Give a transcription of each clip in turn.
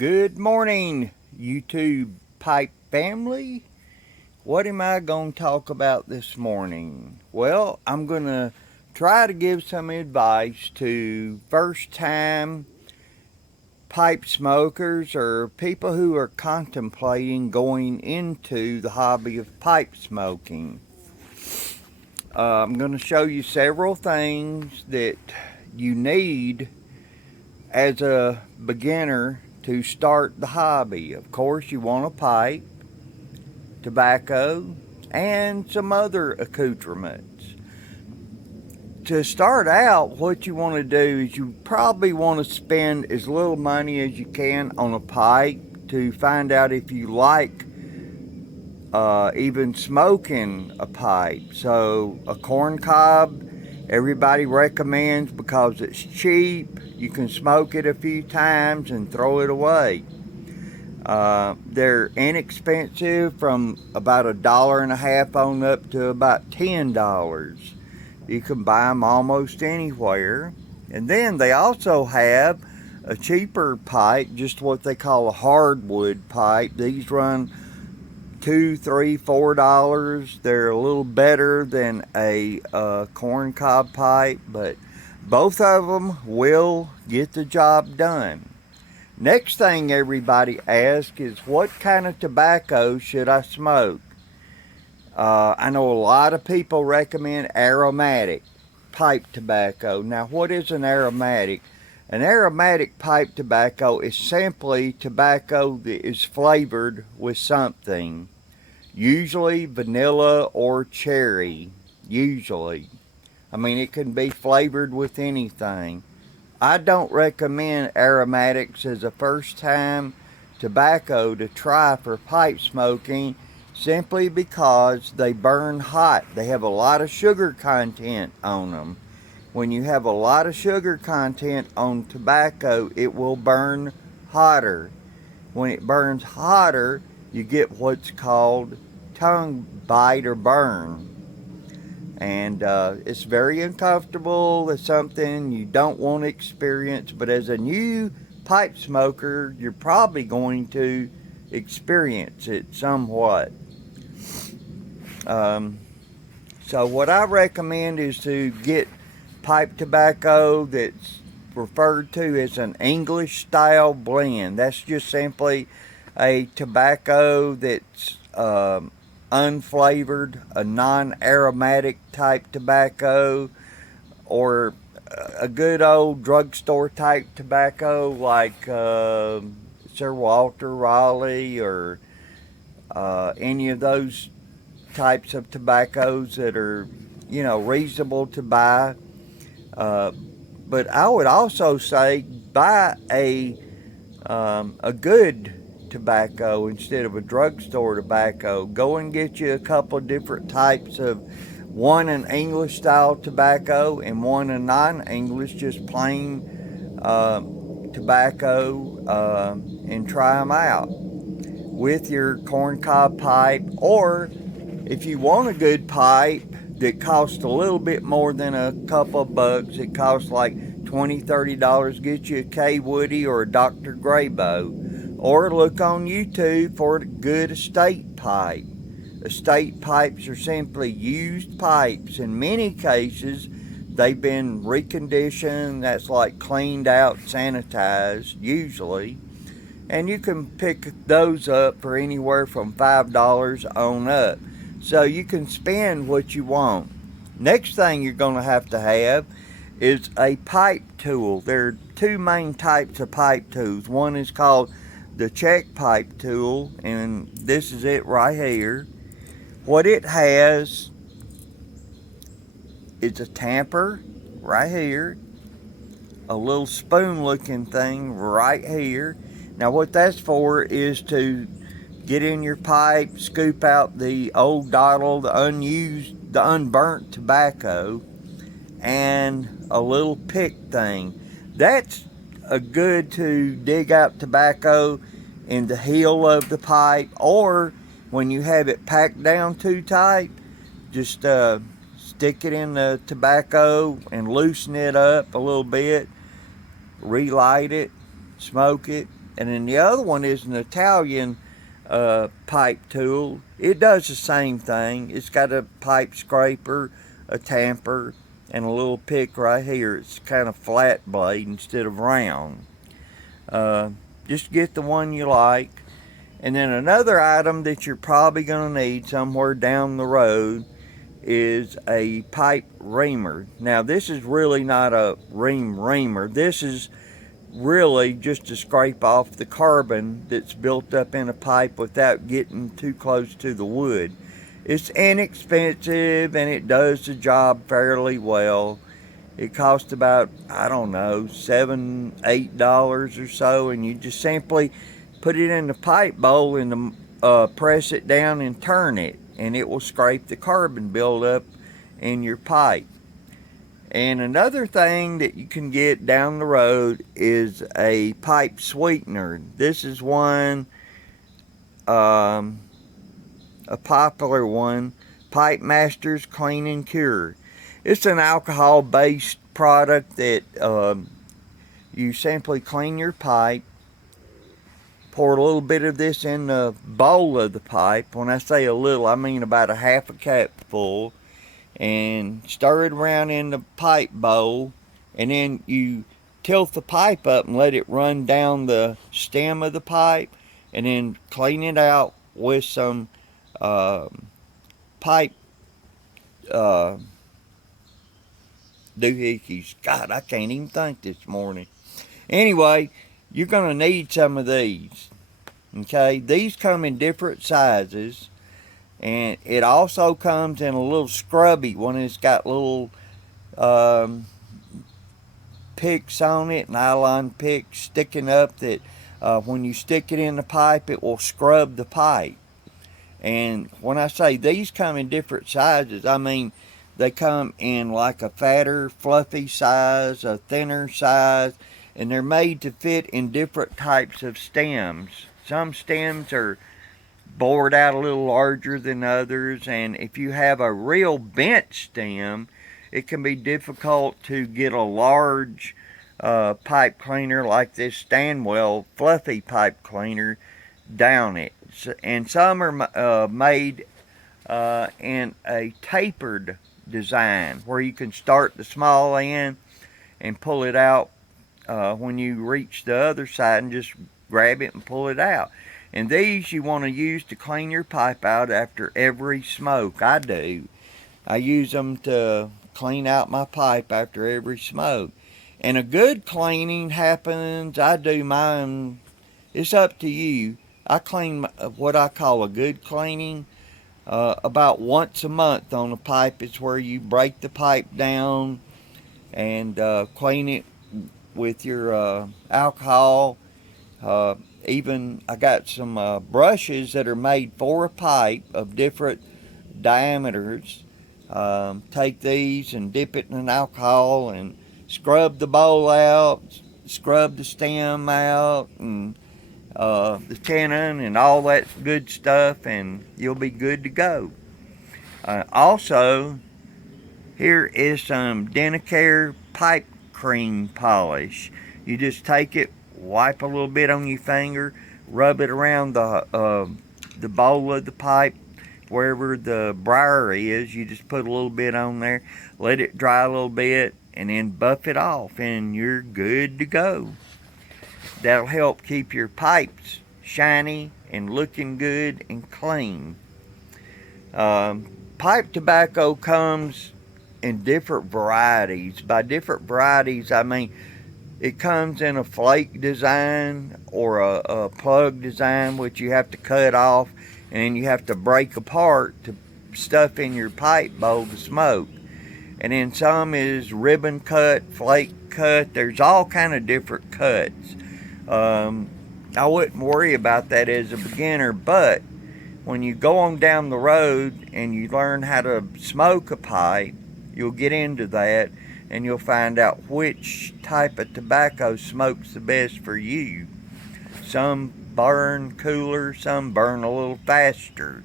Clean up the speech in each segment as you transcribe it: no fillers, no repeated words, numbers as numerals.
Good morning, YouTube pipe family. What am I going to talk about this morning? Well, I'm going to try to give some advice to first-time pipe smokers or people who are contemplating going into the hobby of pipe smoking. I'm going to show you several things that you need as a beginner to start the hobby. Of course, you want a pipe, tobacco, and some other accoutrements. To start out, what you want to do is you probably want to spend as little money as you can on a pipe to find out if you like even smoking a pipe. So a corn cob, everybody recommends because it's cheap. You can smoke it a few times and throw it away. They're inexpensive, from about $1.50 on up to about $10. You can buy them almost anywhere. And then they also have a cheaper pipe, just what they call a hardwood pipe. These run $2, $3, $4. They're a little better than a corn cob pipe, but both of them will get the job done. Next thing everybody asks is, what kind of tobacco should I smoke? I know a lot of people recommend aromatic pipe tobacco. Now, what is an aromatic? An aromatic pipe tobacco is simply tobacco that is flavored with something, usually vanilla or cherry, usually. I mean, it can be flavored with anything. I don't recommend aromatics as a first-time tobacco to try for pipe smoking, simply because they burn hot. They have a lot of sugar content on them. When you have a lot of sugar content on tobacco, it will burn hotter. When it burns hotter, you get what's called tongue bite or burn. And it's very uncomfortable. It's something you don't want to experience, but as a new pipe smoker, you're probably going to experience it somewhat. So what I recommend is to get pipe tobacco that's referred to as an English style blend. That's just simply a tobacco that's unflavored, a non-aromatic type tobacco, or a good old drugstore type tobacco like Sir Walter Raleigh, or any of those types of tobaccos that are, reasonable to buy. But I would also say buy a good tobacco instead of a drugstore tobacco. Go and get you a couple of different types of, one an English style tobacco and one a non-English, just plain tobacco, and try them out with your corncob pipe. Or if you want a good pipe that costs a little bit more than a couple of bucks, it costs like $20, $30, get you a K Woody or a Dr. Graybo. Or look on YouTube for a good estate pipe. Estate pipes are simply used pipes. In many cases, they've been reconditioned. That's like cleaned out, sanitized, usually. And you can pick those up for anywhere from $5 on up. So you can spend what you want. Next thing you're going to have is a pipe tool. There are two main types of pipe tools. One is called the check pipe tool, and this is it right here. What it has is a tamper right here, a little spoon looking thing right here. Now what that's for is to get in your pipe, scoop out the old dottle, the unused, the unburnt tobacco, and a little pick thing. That's good to dig out tobacco in the heel of the pipe, or when you have it packed down too tight, just stick it in the tobacco and loosen it up a little bit, relight it, smoke it, And then the other one is an Italian pipe tool. It does the same thing. It's got a pipe scraper, a tamper, and a little pick right here. It's kind of flat blade instead of round. Just get the one you like. And then another item that you're probably going to need somewhere down the road is a pipe reamer. Now this is really not a reamer. This is really just to scrape off the carbon that's built up in a pipe without getting too close to the wood. It's inexpensive and it does the job fairly well. It costs about, I don't know, $7-8 or so, and you just simply put it in the pipe bowl and press it down and turn it, and it will scrape the carbon buildup in your pipe. And another thing that you can get down the road is a pipe sweetener. This is one, a popular one, Pipe Masters Clean and Cure. It's an alcohol-based product that you simply clean your pipe, pour a little bit of this in the bowl of the pipe. When I say a little, I mean about a half a cup full, and stir it around in the pipe bowl, and then you tilt the pipe up and let it run down the stem of the pipe, and then clean it out with some pipe doohickeys. God, I can't even think this morning. Anyway, you're going to need some of these. Okay, these come in different sizes, and it also comes in a little scrubby one. It's got little picks on it, nylon picks sticking up that when you stick it in the pipe, it will scrub the pipe. And when I say these come in different sizes, I mean they come in like a fatter, fluffy size, a thinner size, and they're made to fit in different types of stems. Some stems are bored out a little larger than others, and if you have a real bent stem, it can be difficult to get a large pipe cleaner like this Stanwell fluffy pipe cleaner down it. And some are made in a tapered design where you can start the small end and pull it out when you reach the other side, and just grab it and pull it out. And these you want to use to clean your pipe out after every smoke. I do. I use them to clean out my pipe after every smoke. And a good cleaning happens, I do mine, it's up to you. I clean what I call a good cleaning about once a month on a pipe. It's where you break the pipe down and clean it with your alcohol. Even I got some brushes that are made for a pipe of different diameters. Take these and dip it in an alcohol and scrub the bowl out, scrub the stem out, and the tenon and all that good stuff, and you'll be good to go. Also, here is some Denicare pipe cream polish. You just take it, wipe a little bit on your finger, rub it around the bowl of the pipe, wherever the briar is. You just put a little bit on there, let it dry a little bit, and then buff it off, and you're good to go. That'll help keep your pipes shiny and looking good and clean. Pipe tobacco comes in different varieties. By different varieties, I mean it comes in a flake design or a plug design, which you have to cut off and you have to break apart to stuff in your pipe bowl to smoke. And then some is ribbon cut, flake cut. There's all kind of different cuts. I wouldn't worry about that as a beginner, but when you go on down the road and you learn how to smoke a pipe, you'll get into that and you'll find out which type of tobacco smokes the best for you. Some burn cooler, some burn a little faster.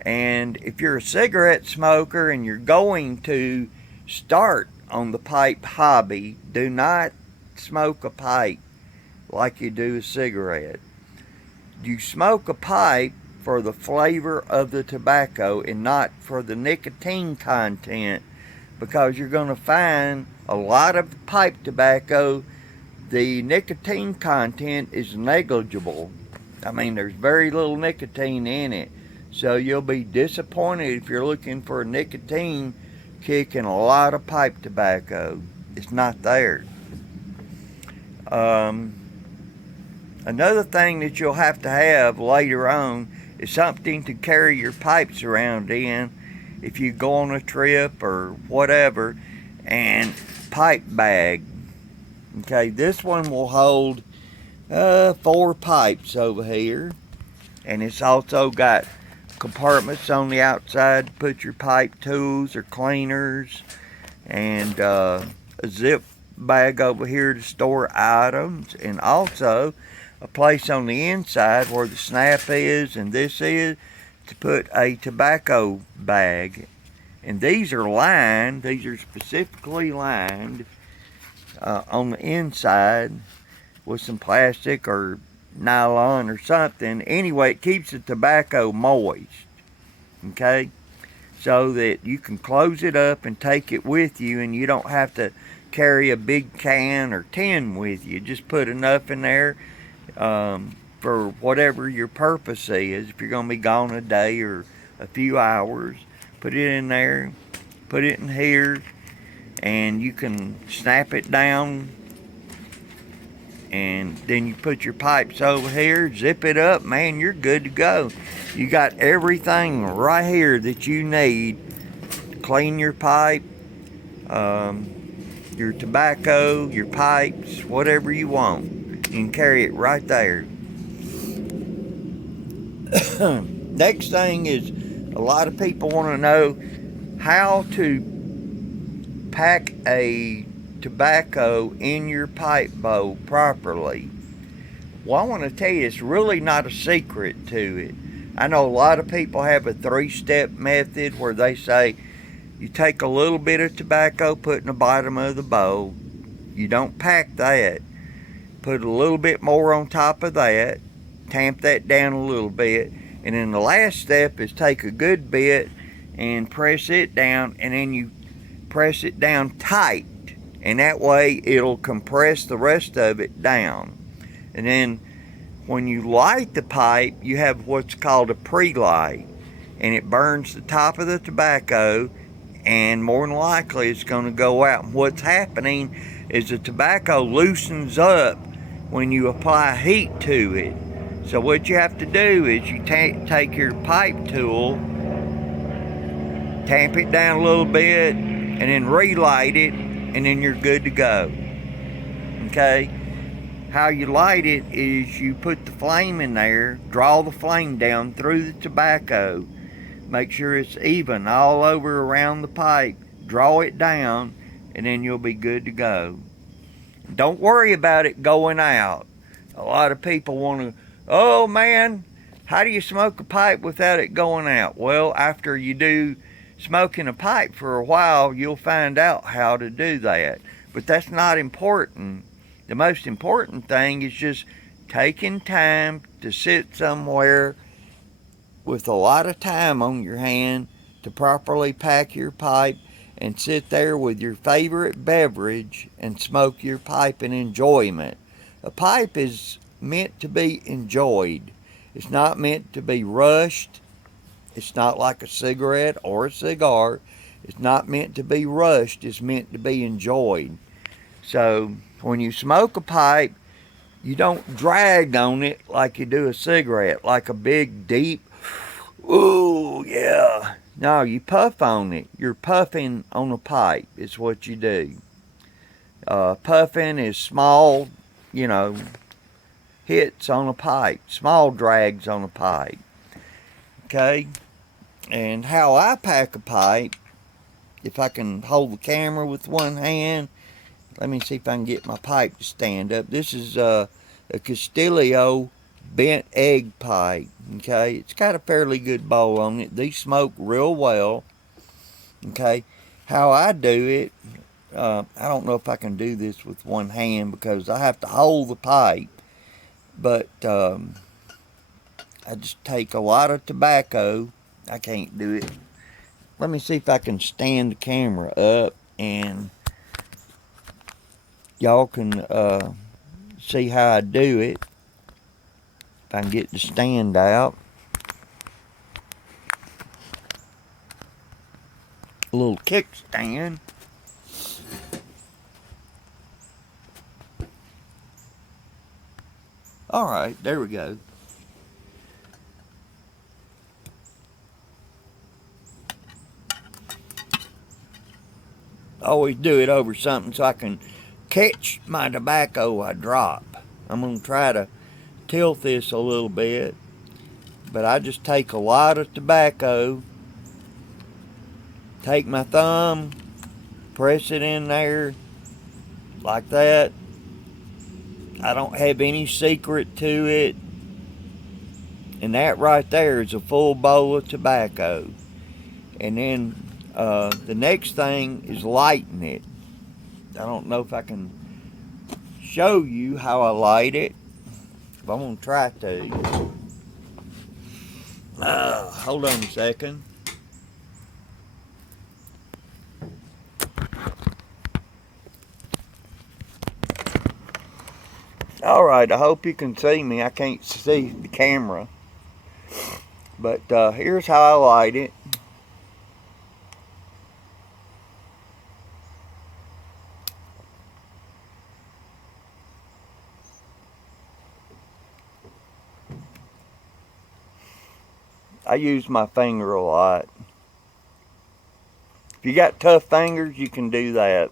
And if you're a cigarette smoker and you're going to start on the pipe hobby, do not smoke a pipe like you do a cigarette. You smoke a pipe for the flavor of the tobacco and not for the nicotine content, because you're going to find a lot of pipe tobacco, the nicotine content is negligible. I mean, there's very little nicotine in it. So you'll be disappointed if you're looking for a nicotine kick in a lot of pipe tobacco. It's not there. Another thing that you'll have to have later on is something to carry your pipes around in if you go on a trip or whatever, and pipe bag. Okay, this one will hold 4 pipes over here, and it's also got compartments on the outside to put your pipe tools or cleaners, and a zip bag over here to store items, and also a place on the inside where the snap is and this is to put a tobacco bag. And these are lined, these are specifically lined on the inside with some plastic or nylon or something. Anyway, it keeps the tobacco moist, okay, so that you can close it up and take it with you, and you don't have to carry a big can or tin with you. Just put enough in there for whatever your purpose is. If you're going to be gone a day or a few hours, put it in there, put it in here, and you can snap it down, and then you put your pipes over here, zip it up, man, you're good to go. You got everything right here that you need to clean your pipe, your tobacco, your pipes, whatever you want. You can carry it right there. Next thing is, a lot of people want to know how to pack a tobacco in your pipe bowl properly. Well, I want to tell you, it's really not a secret to it. I know a lot of people have a 3-step method where they say you take a little bit of tobacco, put in the bottom of the bowl. You don't pack that. Put a little bit more on top of that, tamp that down a little bit, and then the last step is take a good bit and press it down, and then you press it down tight, and that way it'll compress the rest of it down. And then when you light the pipe, you have what's called a pre-light, and it burns the top of the tobacco, and more than likely it's going to go out. And what's happening is the tobacco loosens up when you apply heat to it. So what you have to do is you take your pipe tool, tamp it down a little bit, and then relight it, and then you're good to go. Okay? How you light it is you put the flame in there, draw the flame down through the tobacco, make sure it's even all over around the pipe, draw it down, and then you'll be good to go. Don't worry about it going out. A lot of people want to, oh man, how do you smoke a pipe without it going out? Well, after you do smoking a pipe for a while, you'll find out how to do that. But that's not important. The most important thing is just taking time to sit somewhere with a lot of time on your hand to properly pack your pipe, and sit there with your favorite beverage and smoke your pipe in enjoyment. A pipe is meant to be enjoyed. It's not meant to be rushed. It's not like a cigarette or a cigar. It's not meant to be rushed. It's meant to be enjoyed. So when you smoke a pipe, you don't drag on it like you do a cigarette, like a big, deep, ooh, yeah. No, you puff on it. You're puffing on a pipe is what you do. Puffing is small, hits on a pipe, small drags on a pipe. Okay? And how I pack a pipe, if I can hold the camera with one hand, let me see if I can get my pipe to stand up. This is a Castillo bent egg pipe. Okay, it's got a fairly good bowl on it. These smoke real well. Okay, how I do it, I don't know if I can do this with one hand because I have to hold the pipe But I just take a lot of tobacco. I can't do it. Let me see if I can stand the camera up and y'all can see how I do it. If I can get the stand out. A little kickstand. Alright, there we go. I always do it over something so I can catch my tobacco I drop. I'm going to try to tilt this a little bit, but I just take a lot of tobacco, take my thumb, press it in there like that. I don't have any secret to it, and that right there is a full bowl of tobacco. And then the next thing is lighting it. I don't know if I can show you how I light it, but I'm going to try to. Hold on a second. Alright, I hope you can see me. I can't see the camera. But here's how I light it. I use my finger a lot. If you got tough fingers, you can do that.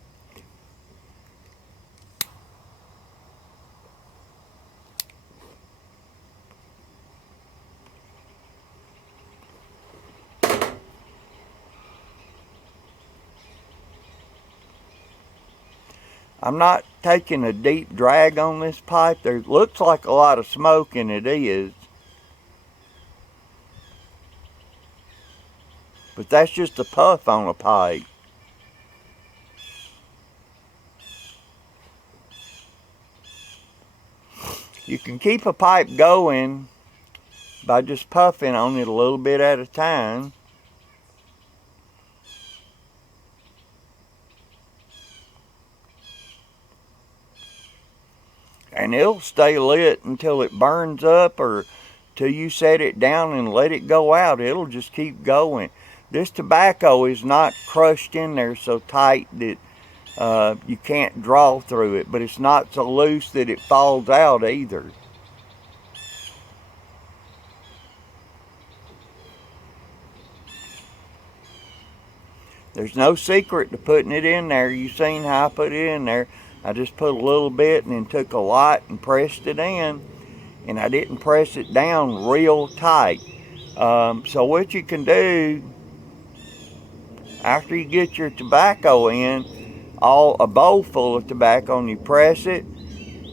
I'm not taking a deep drag on this pipe. There looks like a lot of smoke, and it is. But that's just a puff on a pipe. You can keep a pipe going by just puffing on it a little bit at a time. And it'll stay lit until it burns up or till you set it down and let it go out. It'll just keep going. This tobacco is not crushed in there so tight that you can't draw through it, but it's not so loose that it falls out either. There's no secret to putting it in there. You've seen how I put it in there. I just put a little bit and then took a lot and pressed it in. And I didn't press it down real tight. So what you can do, after you get your tobacco in, a bowl full of tobacco, and you press it,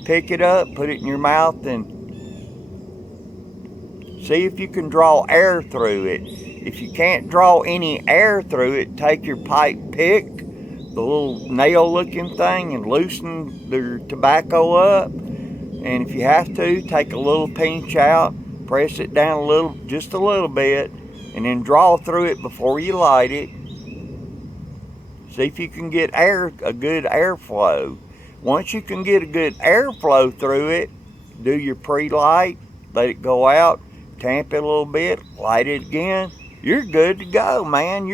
pick it up, put it in your mouth, and see if you can draw air through it. If you can't draw any air through it, take your pipe pick, the little nail looking thing, and loosen the tobacco up. And if you have to, take a little pinch out, press it down a little, just a little bit, and then draw through it before you light it. See if you can get a good airflow. Once you can get a good airflow through it, do your pre-light, let it go out, tamp it a little bit, light it again. You're good to go, man.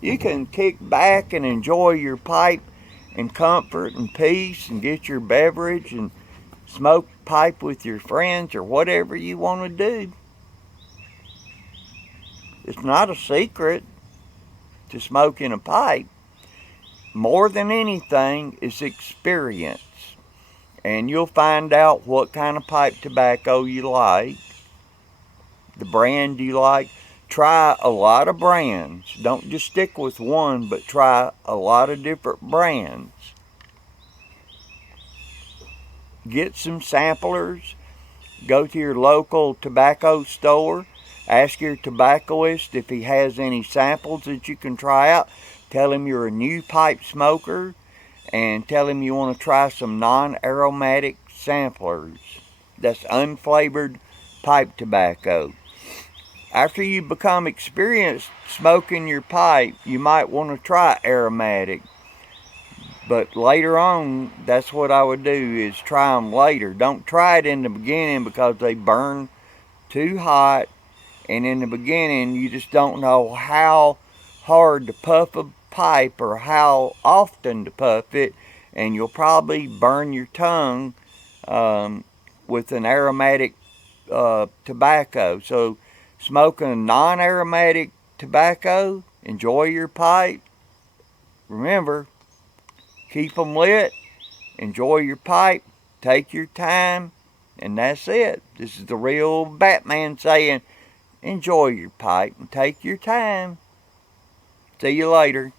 You can kick back and enjoy your pipe in comfort and peace and get your beverage and smoke pipe with your friends or whatever you want to do. It's not a secret to smoke in a pipe. More than anything, it's experience. And you'll find out what kind of pipe tobacco you like, the brand you like. Try a lot of brands. Don't just stick with one, but try a lot of different brands. Get some samplers. Go to your local tobacco store. Ask your tobaccoist if he has any samples that you can try out. Tell him you're a new pipe smoker and tell him you want to try some non-aromatic samplers. That's unflavored pipe tobacco. After you become experienced smoking your pipe, you might want to try aromatic. But later on, that's what I would do, is try them later. Don't try it in the beginning because they burn too hot. And in the beginning, you just don't know how hard to puff a pipe or how often to puff it. And you'll probably burn your tongue with an aromatic tobacco. So smoking non-aromatic tobacco, enjoy your pipe. Remember, keep them lit, enjoy your pipe, take your time, and that's it. This is the real Batman saying, enjoy your pipe and take your time. See you later.